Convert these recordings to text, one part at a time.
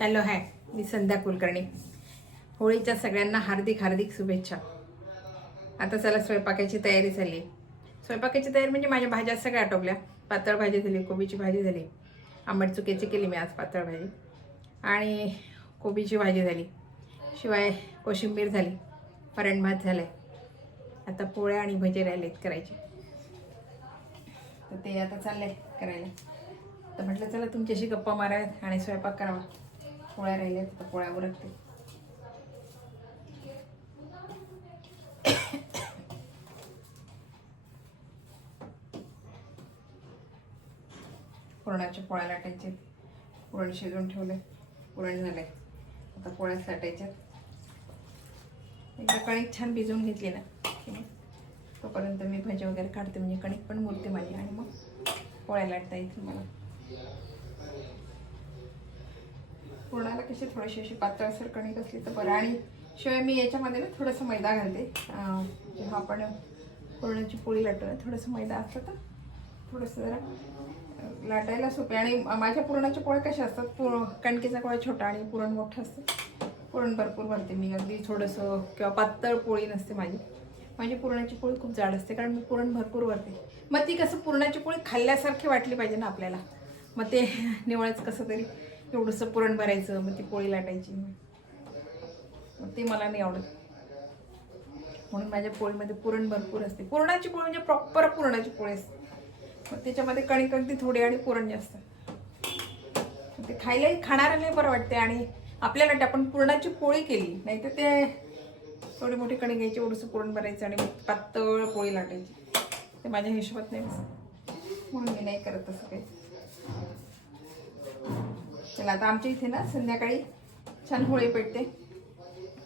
Hello hi, मी संध्या कुलकर्णी. होळीच्या सगळ्यांना हार्दिक हार्दिक शुभेच्छा. आता चला स्वयंपाकाची तयारी झाली. स्वयंपाकाची तयारी म्हणजे माझ्या भाज्या सगळ्या आटोपल्या. पातळ भाजी झाली, कोबीची भाजी झाली, आंबट चुक्याची केली मी आज पातळ भाजी, आणि कोबीची भाजी झाली, शिवाय कोशिंबीर झाली, वरण भात झालाय. आता पोळ्या आणि भजे राहिलेत करायचे, तर ते आता चाललंय करायला. तर म्हटलं चला तुमच्याशी गप्पा माराव्यात आणि स्वयंपाक करावा. पोळ्या राहिल्यात, तर पोळ्या उरकते. पुरणाच्या पोळ्या लाटायचे. पुरण शिजवून ठेवले, पुरण झालंय, आता पोळ्या लाटायच्या. एकदा कणिक छान भिजवून घेतली ना की मग तोपर्यंत मी भजी वगैरे काढते, म्हणजे कणिक पण मुरते माझी आणि मग पोळ्या लाटता येतील मला. पुरणाला कशी थोडीशी अशी पातळसर कणिक असली तर बरं. आणि शिवाय मी याच्यामध्ये ना थोडंसं मैदा घालते. जेव्हा आपण पुरणाची पोळी लाटतो ना, थोडंसं मैदा असलं तर थोडंसं जरा लाटायला सोपे. आणि माझ्या पुरणाच्या पोळ्या कशा असतात, कणकेचा पोळा छोटा आणि पुरण मोठं असतं. पुरण भरपूर भरते मी, अगदी थोडंसं, किंवा पातळ पोळी नसते माझी पुरणाची पोळी खूप जाड असते, कारण मी पुरण भरपूर भरते. मग ती कसं पुरणाची पोळी खाल्ल्यासारखी वाटली पाहिजे ना आपल्याला, मग ते निवळच कसं तरी एवढंसं पुरण भरायचं, मग ती पोळी लाटायची, मग ते मला नाही आवडत. म्हणून माझ्या पोळीमध्ये पुरण भरपूर असते. पुरणाची पोळी म्हणजे प्रॉपर पुरणाची पोळी असते, मग त्याच्यामध्ये कणिक अगदी थोडी आणि पुरण जास्त. ते खायलाही खाणाऱ्यालाही बरं वाटते. आणि आपल्याला आपण पुरणाची पोळी केली नाही तर ते थोडी मोठी कणिक घ्यायची, एवढंसं पुरण भरायचं आणि मग पातळ पोळी लाटायची. ते माझ्या हिशोबात नाही बसत, म्हणून मी नाही करत तसं काही. चला, आता आमच्या इथे ना संध्याकाळी छान होळी पेटते.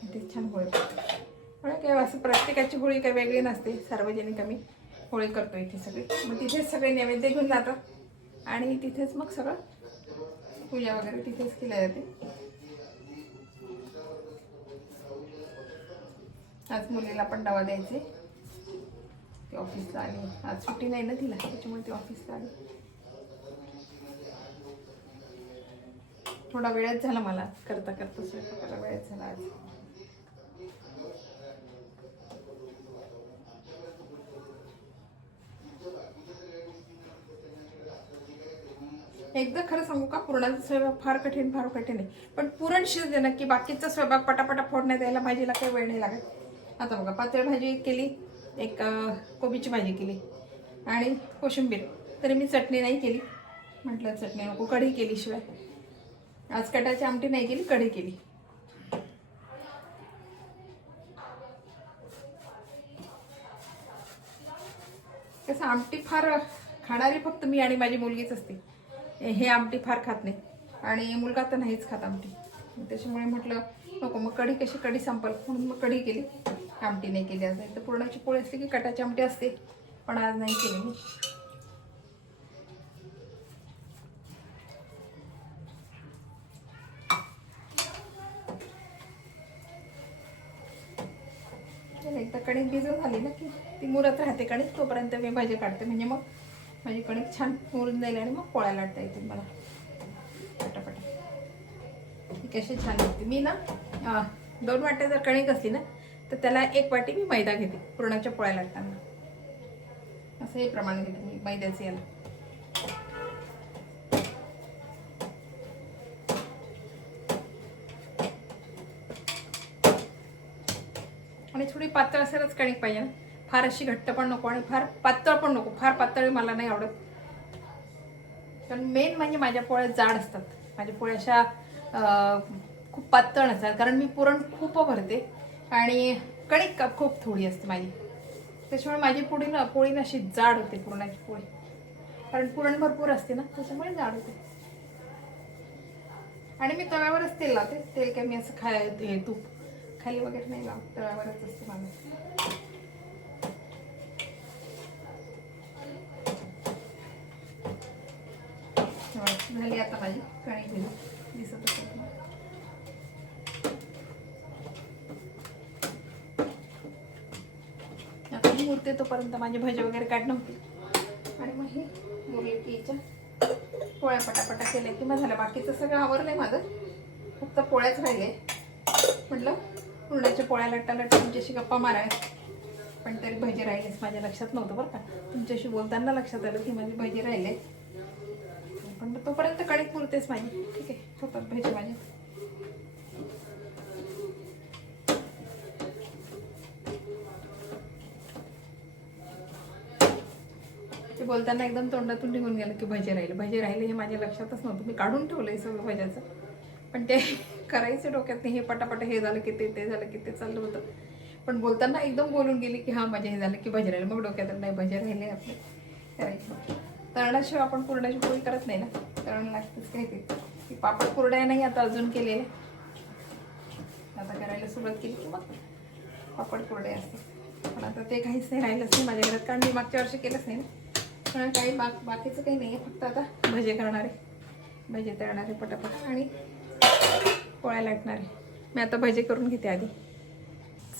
इथे छान होळी पेटते. पण काय असं प्रत्येकाची होळी काही वेगळी नसते. सार्वजनिक आम्ही होळी करतो इथे सगळे. मग तिथेच सगळे नैवेद्य घेऊन जातात आणि तिथेच मग सगळं पूजा वगैरे तिथेच केली जाते. आज मुलीला पण डबा द्यायचे, ती ऑफिसला आली. आज सुट्टी नाही ना तिला, त्याच्यामुळे ती ऑफिसला आली. थोडा वेळच झाला मला करता करता, स्वयंपाकाला वेळच झाला आज. एकदा खरं सांगू का, पुरणाचा स्वयंपाक फार कठीण आहे. पण पुरण शिजले ना की बाकीचा स्वयंपाक पटापटा फोडण्यात यायला भाजीला काही वेळ नाही लागत. आता बघा, पातळ भाजी केली, एक कोबीची भाजी केली आणि कोशिंबीर. तरी मी चटणी नाही केली, म्हटलं चटणी नको. कढी केली, शिवाय आज कटाची आमटी नाही केली, कढी केली. कसं आमटी फार खाणारी फक्त मी आणि माझी मुलगीच असते. हे आमटी फार खात नाही, आणि मुलगा तर नाहीच खात आमटी. त्याच्यामुळे म्हटलं नको, मग कढी संपल, म्हणून मग कढी केली, आमटी नाही केली. आज तर पुरणाची पोळी असली की कटाची आमटी असते, पण आज नाही केली मी. एकदा कणिक भिजून झाली ना की ती मुरत राहते कणिक, तोपर्यंत मी भाजी काढते. म्हणजे मग माझी कणिक छान मुरून जाईल आणि मग पोळ्या लाटता येतील मला पटापटा. ती कशी छान लागते. मी ना 2 वाट्या जर कणिक असली ना तर त्याला 1 वाटी मी मैदा घेते पुरणाच्या पोळ्या लाटताना. असं हे प्रमाण घेते मी मैद्याचं याला. आणि थोडी पातळ असेलच कणिक पाहिजे ना, फार अशी घट्ट पण नको आणि फार पातळ पण नको. फार पातळ मला नाही आवडत, कारण मेन म्हणजे माझ्या पोळ्या जाड असतात. माझ्या पोळ्या अशा खूप पातळ नसतात, कारण मी पुरण खूप भरते आणि कणिक खूप थोडी असते माझी. त्याच्यामुळे माझी पोळी ना अशी जाड होते, पुरणाची पोळी, कारण पुरण भरपूर असते ना, त्याच्यामुळे जाड होते. आणि मी तव्यावरच तेल लावते. तेल काय मी असं तूप खाली वगैरे नाही लावत, तव्यावरच असते माझं. झाली आता माझी कणिक दिसत असेल. आता ही मुरते तोपर्यंत माझी भाजी वगैरे काढणं होती, आणि मग ही मुरली की पोळ्या पटापटा केल्या की मग झालं. बाकीचं सगळं आवरलंय माझं. फक्त पोळ्याच राहिले. म्हटलं पुरणाच्या पोळ्या लाटा तुमच्याशी गप्पा माराव्या, पण तरी भजी राहिलेच. माझ्या लक्षात नव्हतं बरं का, तुमच्याशी बोलताना लक्षात आलं की माझी भजी राहिले. पण तोपर्यंत कणिक पुरतेच माझी. ठीक आहे, होतात भजी माझी. ते बोलताना एकदम तोंडातून निघून गेलं की भजी राहिले हे माझ्या लक्षातच नव्हतं. मी काढून ठेवलंय सगळं भज्याचं, पण ते करायचं डोक्यात नाही. हे पटापट हे झालं की ते झालं की ते चाललं होतं. पण बोलताना एकदम बोलून गेली की हा माझ्या हे झालं की भजी राहिले. मग डोक्यात नाही भजी राहिले आपले करायचे. तळणाशिवाय आपण पुरणाची पोळी करत नाही ना, तळण लागतंच काही ते. पापड कुरड्या नाही आता अजून केलेल्या, आता करायला सुरुवात केली की मग पापड कुरडे असतात. पण आता ते काहीच नाही राहिलंच नाही माझ्या घरात, कारण मी मागच्या वर्षी केलंच नाही ना. पण काही बाकीचं काही नाही आहे, फक्त आता भजे करणारे, भजे तळणारे पटापट आणि पोळ्या लाटणारे. मी आता भजे करून घेते आधी.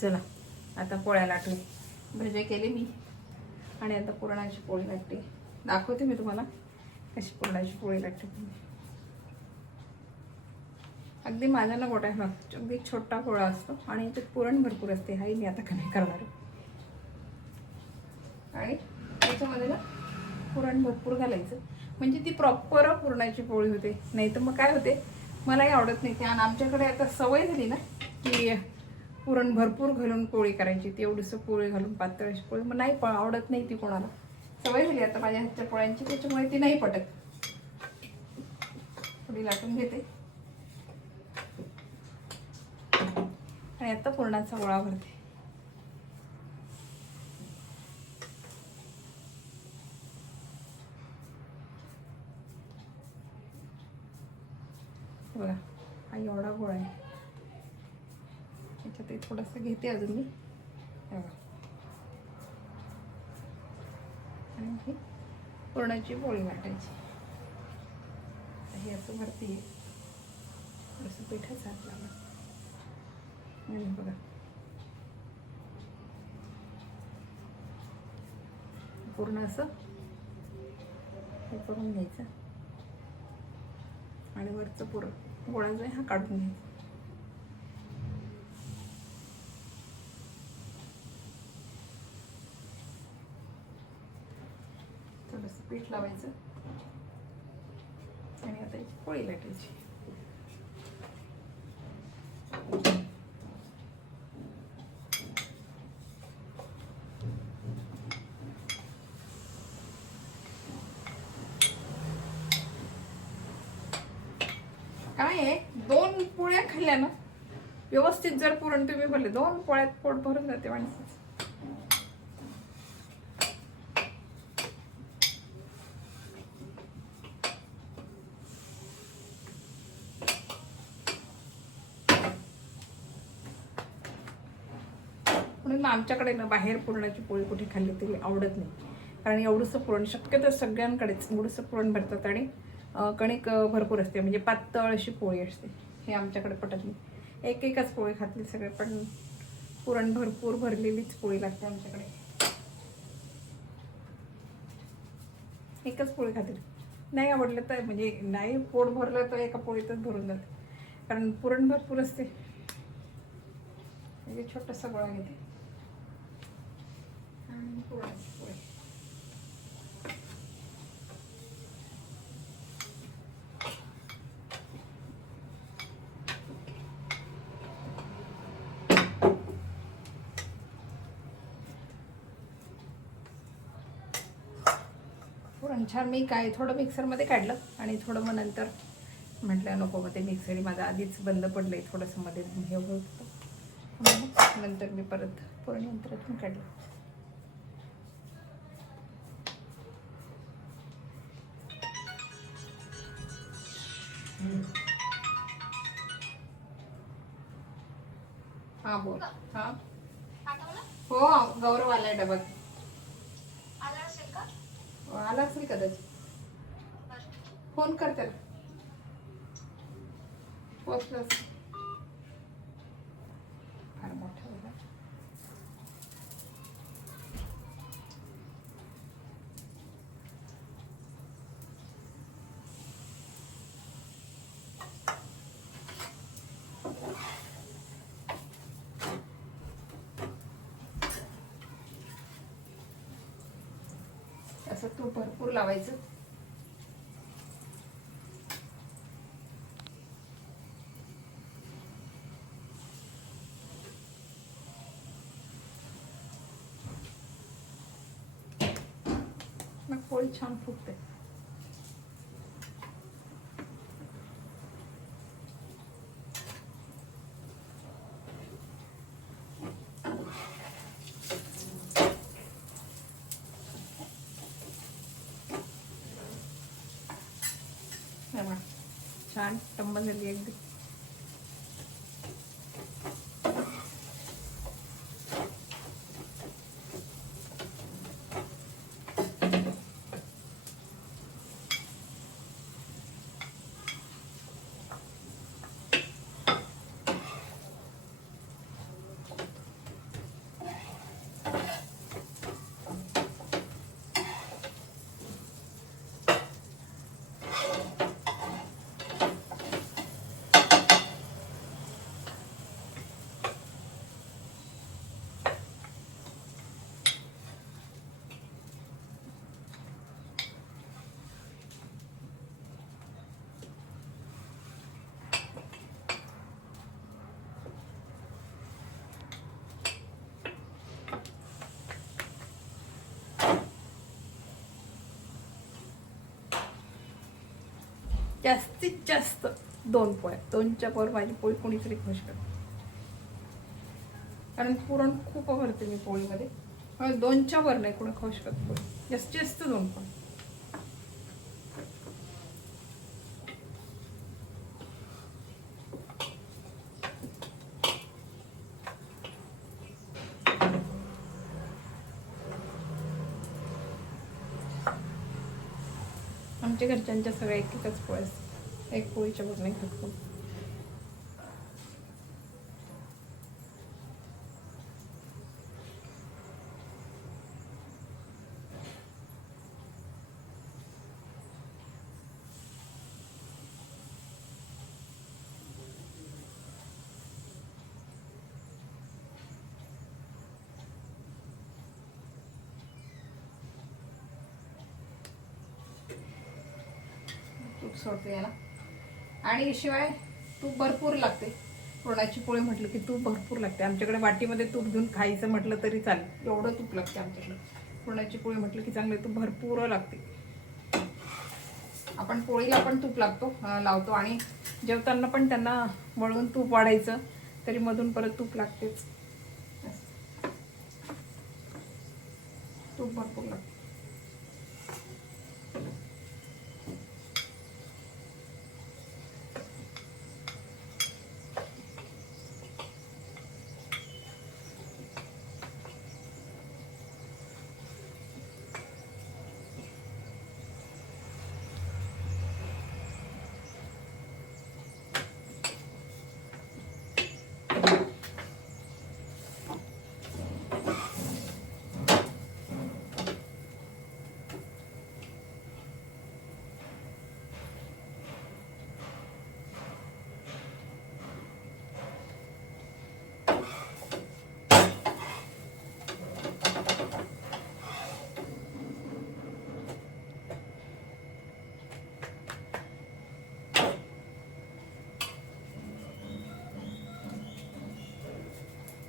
चला आता पोळ्या लाटले, भजे केले मी आणि आता पुरणाची पोळी लाटते. दाखवते मी तुम्हाला कशी पुरणाची पोळी लागते. अगदी माझा ना गोटा आहे, अगदी छोटा पोळा असतो आणि याच्यात पुरण भरपूर असते. हाही मी आता कमी करणार आहे आणि त्याच्यामध्ये ना पुरण भरपूर घालायचं, म्हणजे ती प्रॉपर पुरणाची पोळी होते. नाही तर मग काय होते, मलाही आवडत नाही ते. आणि आमच्याकडे आता सवय झाली ना की पुरण भरपूर घालून पोळी करायची, ती एवढीसं पोळी घालून पातळची पोळी मग नाही आवडत नाही ती कोणाला. सवय झाली आता माझ्या हातच्या पोळ्यांची, त्याच्यामुळे ती नाही पटत. थोडी लाटून घेते आणि आता पुरणाचा गोळा भरते. बघा हा एवढा गोळा आहे, त्याच्यात थोडंसं घेते अजून मी. आणि ही पुरणाची पोळी वाटायची. हे असं भरती आहे, थोडंसं पिठाचं हात लागलं आणि बघा पूर्ण असं हे करून घ्यायचं आणि वरचं पुरण गोळा जो आहे हा काढून घ्यायचा. थोडंसं पीठ लावायचं आणि आता एक पोळी लाटायची. काय आहे, 2 पोळ्या खाल्ल्या ना व्यवस्थित, जर पुरण तुम्ही भरले 2 पोळ्यात पोट भरून जाते माणसाचं. म्हणून आमच्याकडे ना बाहेर पुरणाची पोळी कुठे खाल्ली तरी आवडत नाही, कारण एवढंसं पुरण शक्यतो सगळ्यांकडेच एवढंसं पुरण भरतात आणि कणिक भरपूर असते, म्हणजे पातळ अशी पोळी असते. हे आमच्याकडे पटत नाही. एकच पोळी खातील सगळे, पण पुरण भरपूर भरलेलीच पोळी लागते आमच्याकडे. एकच पोळी खातील, नाही आवडलं तर म्हणजे नाही पोट भरलं तर एका पोळीतच भरून जाते, कारण पुरण भरपूर असते. म्हणजे छोटंसं गोळा घेते आणि पुरणाची पोळी. पुरण छान मी काय थोडं मिक्सरमध्ये काढलं आणि थोडं मग नंतर म्हटलं नको, मग ते मिक्सर माझं आधीच बंद पडलंय थोडंसं मध्ये हे होतं, नंतर मी परत पुरण यंत्रातून काढलं. हा बोल. हा हो, गौरव आलाय डबा. आला असेल कदाचित, फोन कर त्याला. पोचलं फार मोठा होता. असं तूप भरपूर लावायचं. मग पोळी छान फुगते. छान टम्म झाली एकदम. जास्तीत जास्त 2 पोळ्या, 2च्या वर माझी पोळी कोणीतरी खुश करते. कारण पुरण खूप भरते मी पोळीमध्ये. 2च्या वर नाही कोणी खुश करत पोळी. जास्तीत जास्त 2 पोळ्या. आमच्या घरच्यांच्या सगळ्या एकच पोळ्या असतात. एक पोळीच्या वर नाही खात कोण. तूप सोडते याला. आणि शिवाय तूप भरपूर लागते. पुरणाची पोळी म्हटलं की तूप भरपूर लागते. आमच्याकडे वाटीमध्ये तूप घेऊन खायचं म्हटलं तरी चालेल, एवढं तूप लागते आमच्याकडे. पुरणाची पोळी म्हटलं की चांगले तूप भरपूर लागते. आपण पोळीला पण तूप लावतो आणि जेवताना पण त्यांना वळून तूप वाढायचं तरी मधून परत तूप लागतेच. तूप भरपूर लागते.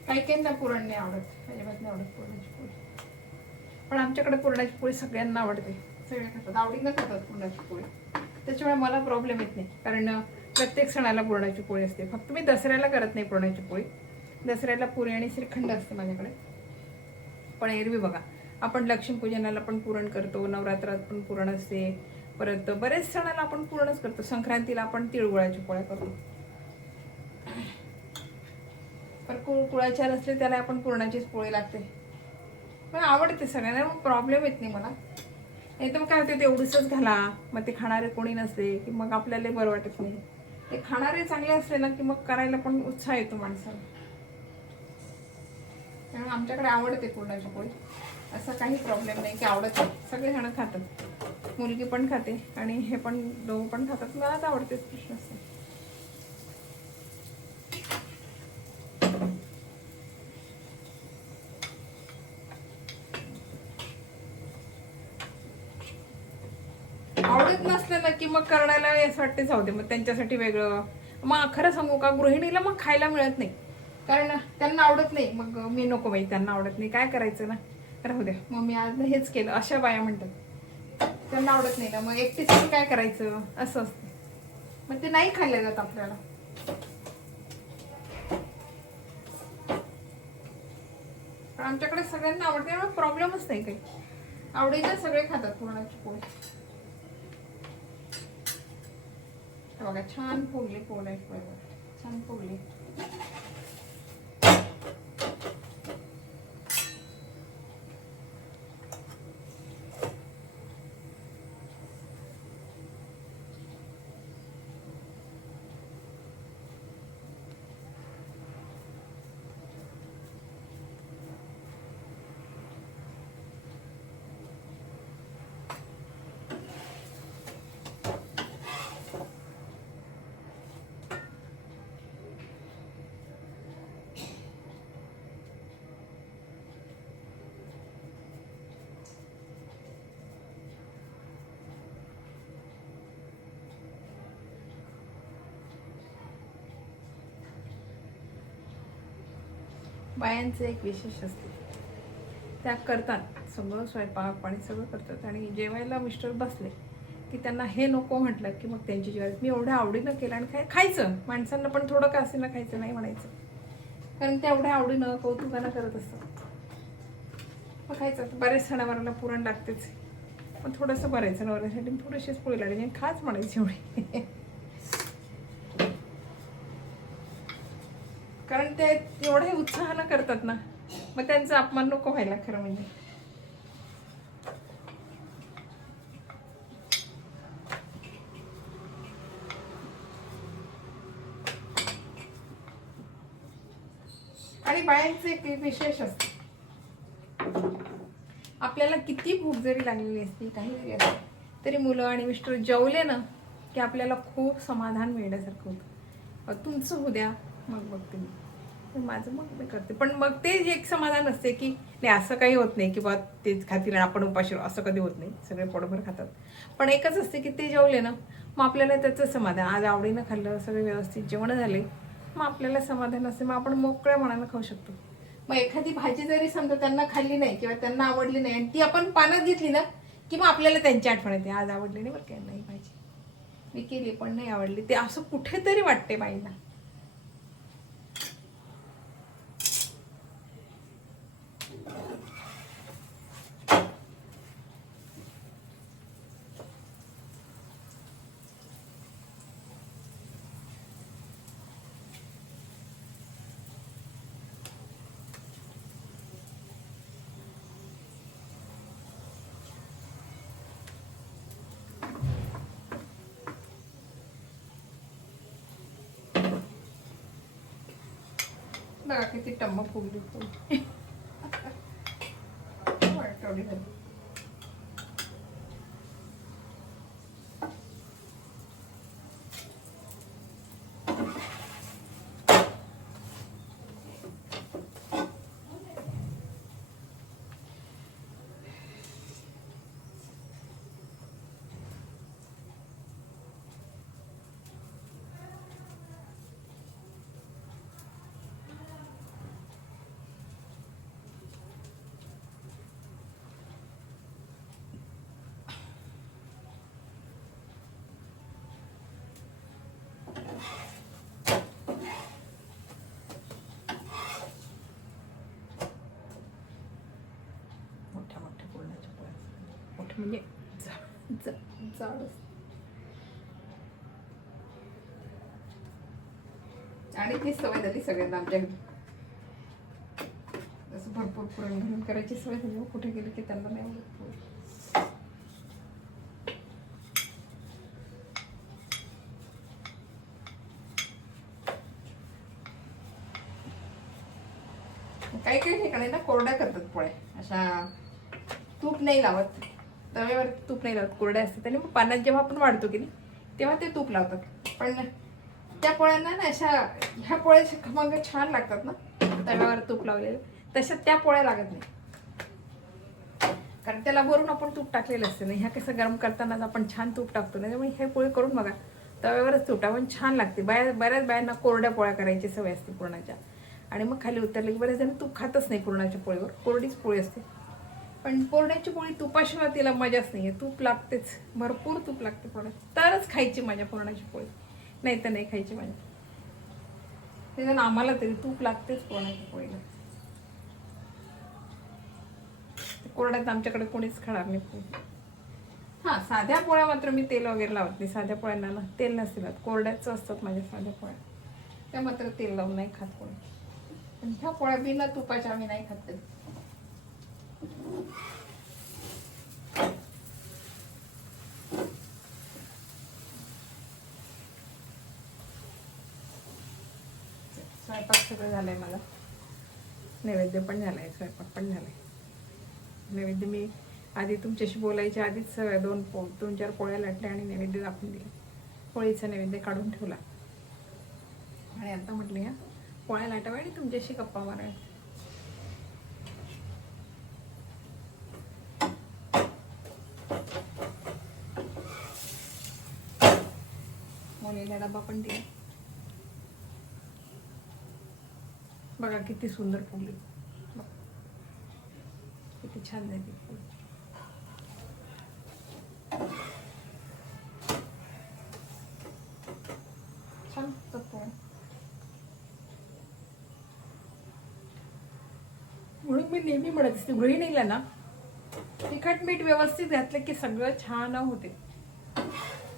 काही काही ना पुरण नाही आवडत, अजिबात नाही आवडत पुरणाची पोळी. पण आमच्याकडे पुरणाची पोळी सगळ्यांना आवडते. सगळे खातात, आवडीनं खातात पुरणाची पोळी. त्याच्यामुळे मला प्रॉब्लेम येत नाही. कारण प्रत्येक सणाला पुरणाची पोळी असते. फक्त मी दसऱ्याला करत नाही पुरणाची पोळी. दसऱ्याला पुरी आणि श्रीखंड असते माझ्याकडे. पण एरवी बघा, आपण लक्ष्मीपूजनाला पण पुरण करतो, नवरात्रात पण पुरण असते, परत बरेच सणाला आपण पुरणच करतो. संक्रांतीला आपण तिळगुळाची पोळ्या करतो. पण कुळाचार असले त्याला आपण पुरणाचीच पोळी लागते. पण आवडते सगळ्यांना, मग प्रॉब्लेम येत नाही मला. नाही तर मग काय होते, तेवढंच घाला, मग ते खाणारे कोणी नसले की मग आपल्याला बरं वाटत नाही. ते खाणारे चांगले असले ना की मग करायला पण उत्साह येतो माणसाला. त्यामुळे आमच्याकडे आवडते पुरणाची पोळी. असा काही प्रॉब्लेम नाही की आवडत नाही. सगळेजण खातात. मुलगी पण खाते आणि हे पण दोघं पण खातात. मला तर आवडतेच, प्रश्न असतो. आवडत नसलं ना की मग करण्याला असं वाटते जाऊ दे, मग त्यांच्यासाठी वेगळं. मग खरं सांगू का, गृहिणीला मग खायला मिळत नाही, कारण त्यांना आवडत नाही. मग मी नको बाई, त्यांना आवडत नाही, काय करायचं ना, राहू द्या. मग मी आज हेच केलं. अशा बाया म्हणतात त्यांना आवडत नाही ना, मग एकटीसाठी काय करायचं असं असतं. मग ते नाही खाल्ले जात आपल्याला. पण आमच्याकडे सगळ्यांना आवडते, त्यामुळे प्रॉब्लेमच नाही काही. आवडीनं सगळे खातात पुरणाची पोळी. बघा छान फुगले पोळी, छान फुगले. बायांचं एक विशेष असते, त्या करतात सगळं, स्वयंपाक पाणी सगळं करतात, आणि जेवायला मिस्टर बसले की त्यांना हे नको म्हटलं की मग त्यांची जेवायला मी एवढ्या आवडीनं केलं. आणि खायचं माणसांना पण थोडं का असेल ना, खायचं नाही म्हणायचं, कारण त्या एवढ्या आवडीनं कौतुकानं करत असतात. मग खायचं. बरेच सणावाराला पुरण लागतेच, पण थोडंसं भरायचं नवऱ्यासाठी, थोडीशीच पोळी लागली आणि खाच म्हणायची एवढी. कारण ते एवढ्या उत्साहानं करतात ना, मग त्यांचा अपमान नको व्हायला खरं म्हणजे. आणि बायांचं एक विशेष असतं, आपल्याला किती भूक जरी लागलेली असते, काही जरी असते, तरी मुलं आणि मिस्टर जेवले ना की आपल्याला खूप समाधान मिळण्यासारखं होतं. तुमचं होऊ द्या, मग बघते मी, माझं मग मी करते. पण मग ते एक समाधान असते की नाही, असं काही होत नाही की बा तेच खातील आणि आपण उपाशी, असं कधी होत नाही, सगळे पोटभर खातात. पण एकच असते की ते जेवले ना, मग आपल्याला त्याचं समाधान, आज आवडीनं खाल्लं, सगळे व्यवस्थित जेवण झाले, मग आपल्याला समाधान असते, मग आपण मोकळ्या मनानं खाऊ शकतो. मग एखादी भाजी जरी समजा त्यांना खाल्ली नाही किंवा त्यांना आवडली नाही, आणि ती आपण पानात घेतली ना की मग आपल्याला त्यांची आठवण येते, आज आवडली नाही बरं काय, नाही भाजी मी केली पण नाही आवडली, ते असं कुठेतरी वाटते बाईंना. बघा किती टम्म फुगली पोळी. तेवढी झाली. म्हणजे जाड. आणि ती सवय झाली सगळ्यांना आमच्या घरी, असं भरपूर पुरण घरून करायची सवय झाली. कुठे गेली की त्यांना नाही आवडत. काही काही ठिकाणी ना कोरड्या करतात पोळ्या, अशा तूप नाही लावत, तव्यावर तूप नाही लावत, कोरड्या असतात. आणि मग पाण्यात जेव्हा आपण वाढतो की नाही तेव्हा ते तूप लावतात. पण त्या पोळ्यांना ना अशा, ह्या पोळ्या खमंग छान लागतात ना तव्यावर तूप लावलेलं, तशा त्या पोळ्या लागत नाही. कारण त्याला वरून आपण तूप टाकलेलं असते ना. ह्या कसं गरम करतानाच आपण छान तूप टाकतो ना, त्यामुळे हे पोळी करून बघा, तव्यावरच तुटावून छान लागते. बऱ्याच बायांना कोरड्या पोळ्या करायची सवय असते पुरणाच्या, आणि मग खाली उतरले की बरेच जण तूप खातच नाही पुरणाच्या पोळीवर, कोरडीच पोळी असते. पण पुरणाची पोळी तुपाशिवाय तिला मजाच नाही आहे. तूप लागतेच, भरपूर तूप लागते पुरणाची, तरच खायची मजा पुरणाची पोळी, नाही तर नाही खायची मजा. त्याच्यानं आम्हाला तरी तूप लागतेच पुरणाच्या पोळीला. कोरड्यात आमच्याकडे कोणीच खाणार नाही पोळी. हां, साध्या पोळ्या मात्र मी तेल वगैरे लावत नाही. साध्या पोळ्यांना ना तेल नसते लावत, कोरड्याच असतात माझ्या साध्या पोळ्या, त्या मात्र तेल लावून नाही खात पोळी. पण ह्या पोळ्या बिना तुपाच्या आम्ही नाही खात. स्वयंपाक सगळं झालंय, मला नैवेद्य पण झालाय, स्वयंपाक पण झालाय. नैवेद्य मी आधी तुमच्याशी बोलायच्या आधीच 2-4 पोळ्या लाटल्या आणि नैवेद्य दाखवून दिला. पोळीचा नैवेद्य काढून ठेवला आणि आता म्हटलं या पोळ्या लाटाव्या आणि तुमच्याशी गप्पा माराव्या. मुलीला डबा पण दिला. बघा किती सुंदर फुगली, किती छान झाली फुल. छान पोळ्या. म्हणून मी नेहमी म्हणत असते, गृहिणीला ना तिखट मीठ व्यवस्थित घातलं की सगळं छान होते,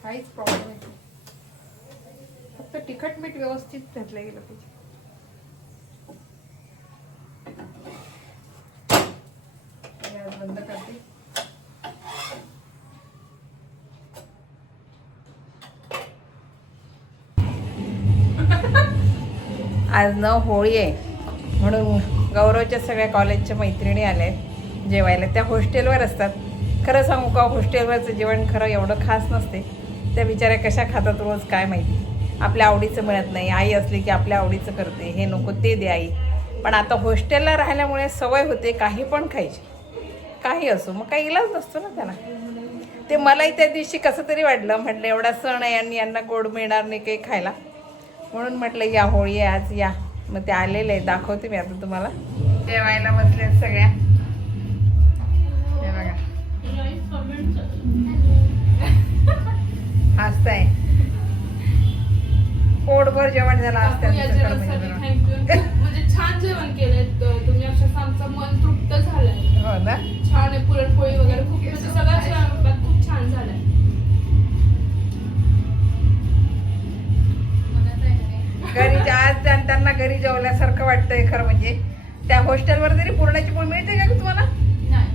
काहीच प्रॉब्लेम नाही. फक्त तिखट मीठ व्यवस्थित घातलं गेलं पाहिजे. बंद करते. आज न होळी आहे म्हणून गौरवच्या सगळ्या कॉलेजच्या मैत्रिणी आल्या आहेत जेवायला. त्या हॉस्टेलवर असतात. खरं सांगू का, हॉस्टेलवरचं जेवण खरं एवढं खास नसते. त्या बिचाऱ्या कशा खातात रोज काय माहिती. आपल्या आवडीचं मिळत नाही. आई असली की आपल्या आवडीचं करते, हे नको ते दे आई. पण आता हॉस्टेलला राहिल्यामुळे सवय होते काही पण खायची, काही असो, मग काही इलाज नसतो ना त्याला. ते मलाही त्या दिवशी कसं तरी वाटलं, म्हटलं एवढा सण आहे आणि यांना गोड मिळणार नाही काही खायला, म्हणून म्हटलं या होळी आहे आज या. मग ते आलेले आहे, दाखवते मी आता तुम्हाला. जेवायला बसले सगळ्या, हे बघा हसताय. पोटभर जेवण झालं आज. म्हणजे छान जेवण केलंय तुम्ही, अक्षरशः आमचं मन तृप्त झालंय. हो ना, छान आहे. पुरणपोळी वगैरे खूप, म्हणजे सगळं खूप छान झालंय. घरी आज त्यांना घरी जेवल्यासारखं वाटतंय खरं. म्हणजे त्या हॉस्टेलवर तरी पुरणाची पोळी मिळते का तुम्हाला?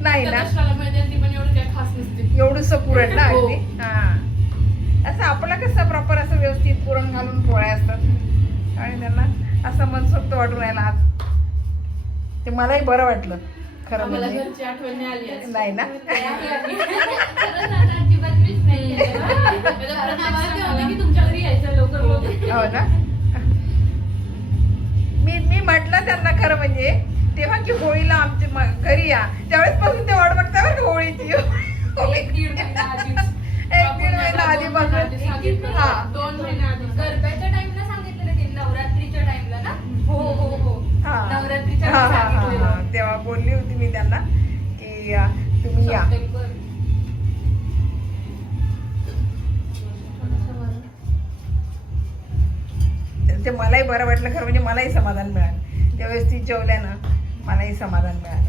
नाही ना, ती पण एवढं काय खास नसते. एवढंसं पुरण ना अगदी. हा, असं आपलं कसं प्रॉपर असं व्यवस्थित पुरण घालून पोळ्या असतात आणि त्यांना असं मनसोक्त वाटून राहिला आज. ते मलाही बरं वाटलं खरं. मला म्हणजे घरची आठवण आली नाही ना, तुमच्या घरी यायचं लवकर लवकर. हो ना. मी म्हटलं त्यांना खरं म्हणजे तेव्हा की होळीला आमच्या घरी या, त्यावेळेस पासून ते वाट बघता बरं होळीची. 1-1.5 महिना आधी, 1-1.5 महिना आधीपासून. हा, 2 महिना आधी. गरब्याच्या टाइमला सांगितलेलं की नवरात्रीच्या टाइमला ना. हो हो हो. हा, नवरात्रीच्या हा, हा, सांगितलेलं. हा. तेव्हा बोलली होती मी त्यांना की तुम्ही या. ते मलाही बरं वाटलं खरं. म्हणजे मलाही समाधान मिळालं त्यावेळेस ती जेवल्या ना, मलाही समाधान मिळालं.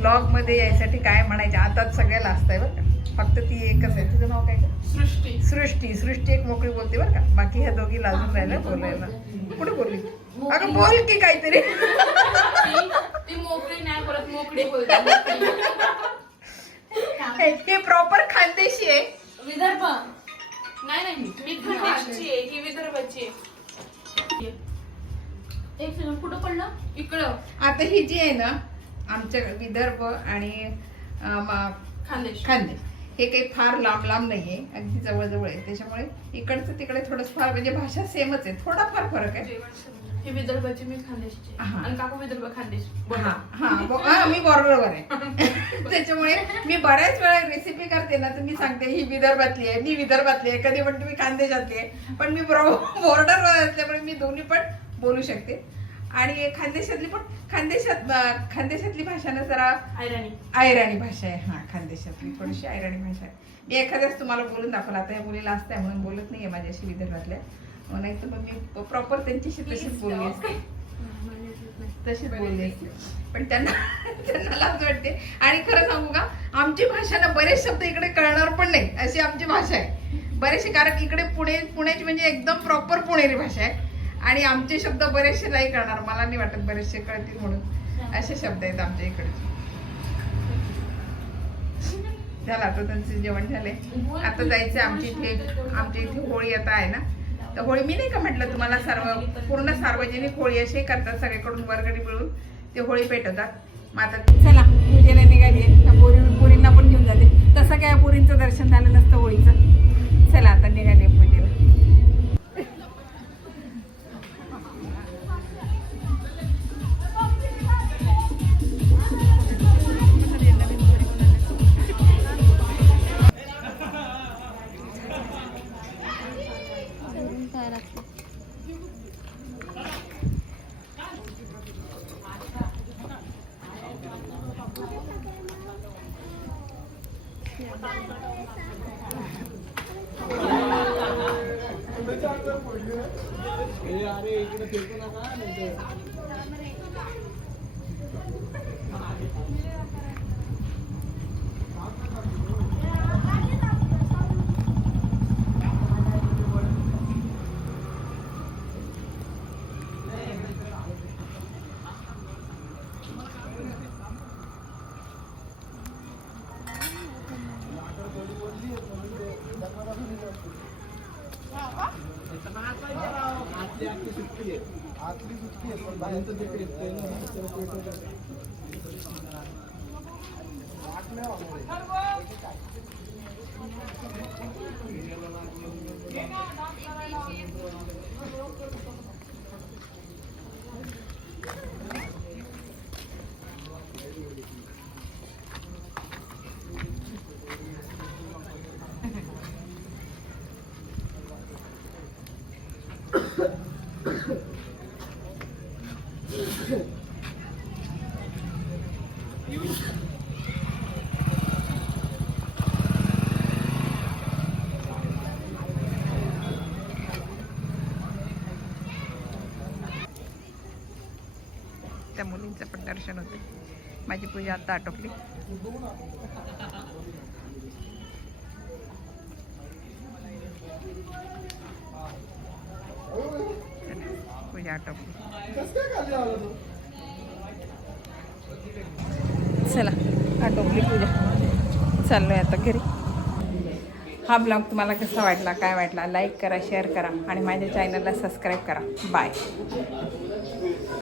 ब्लॉग मध्ये यायसाठी काय म्हणायचे आताच सगळ्याला असतंय बरं का. फक्त ती एकच आहे. तुझं नाव काय का? सृष्टी. सृष्टी एक मोकळी बोलते बरं का. बाकी ह्या दोघी लाजून राहिल्या बोलायला. कुठे बोलली? अगं बोल की काहीतरी. ती मोकळी नाही बोलत, मोकळी बोलते. हे प्रॉपर खानदेशी आहे. विदर्भ नाही, मी खानदेशची आहे, ही विदर्भाची आहे. एक सेकंड, कुठं पडलं? इकडं आता ही जी आहे ना आमच्या विदर्भ आणि खानदेश. खानदेश, हे काही फार लांब लांब नाहीये, अगदी जवळजवळ आहे. त्याच्यामुळे इकडचं तिकडे थोडंच फार म्हणजे भाषा सेमच आहे, थोडाफार फरक आहे. हे विदर्भाची, मी खानदेशची आणि काकू विदर्भ खानदेश. मी बरोबर आहे. त्याच्यामुळे मी बऱ्याच वेळा रेसिपी करते ना, तर मी सांगते ही विदर्भातली आहे, मी विदर्भातली आहे, कधी म्हणते मी खानदेशातली आहे. पण मी बॉर्डरवर असल्यामुळे मी दोन्ही पण बोलू शकते. आणि खानदेशातली भाषा ना जरा आयराणी भाषा आहे. हा, खानदेशातली थोडीशी आयराणी भाषा आहे. मी एखाद्याच तुम्हाला बोलून दाखवला. आता या मुलीला असते म्हणून बोलत नाहीये माझ्याशी विदर्भातल्या, नाही तर मग मी प्रॉपर त्यांच्याशी तशीच बोलली असते, पण त्यांना लाज वाटते. आणि खरं सांगू का, आमची भाषा ना बरेच शब्द इकडे कळणार पण नाही अशी आमची भाषा आहे बरेचसे. कारण इकडे पुण्याची म्हणजे एकदम प्रॉपर पुणेरी भाषा आहे आणि आमचे शब्द बरेचसे नाही कळणार, मला नाही वाटत बरेचसे कळतील म्हणून असे शब्द आहेत आमच्या इकडचे. झालं आता त्यांचं जेवण झाले. आता जायचं आमच्या इथे होळी आता आहे ना, तर होळी मी नाही का म्हटलं तुम्हाला, पूर्ण सार्वजनिक होळी असे करतात, सगळीकडून वर्गणी मिळून ते होळी पेटवतात. मग आता चला पूजेला निघाली, पुरींना पण घेऊन जाते. तसं काय पुरींचं दर्शन झालं नसतं होळीचं. चला आता निघाली पूजेला. त्या मुलींचं पण दर्शन होते. माझी पूजा आता आटोपली. पूजा आटोपली. चला आटोपली पूजा, चाललोय आता घरी. हा ब्लॉग तुम्हाला कसा वाटला, काय वाटला, लाईक करा, शेअर करा आणि माझ्या चॅनलला सबस्क्राईब करा. बाय.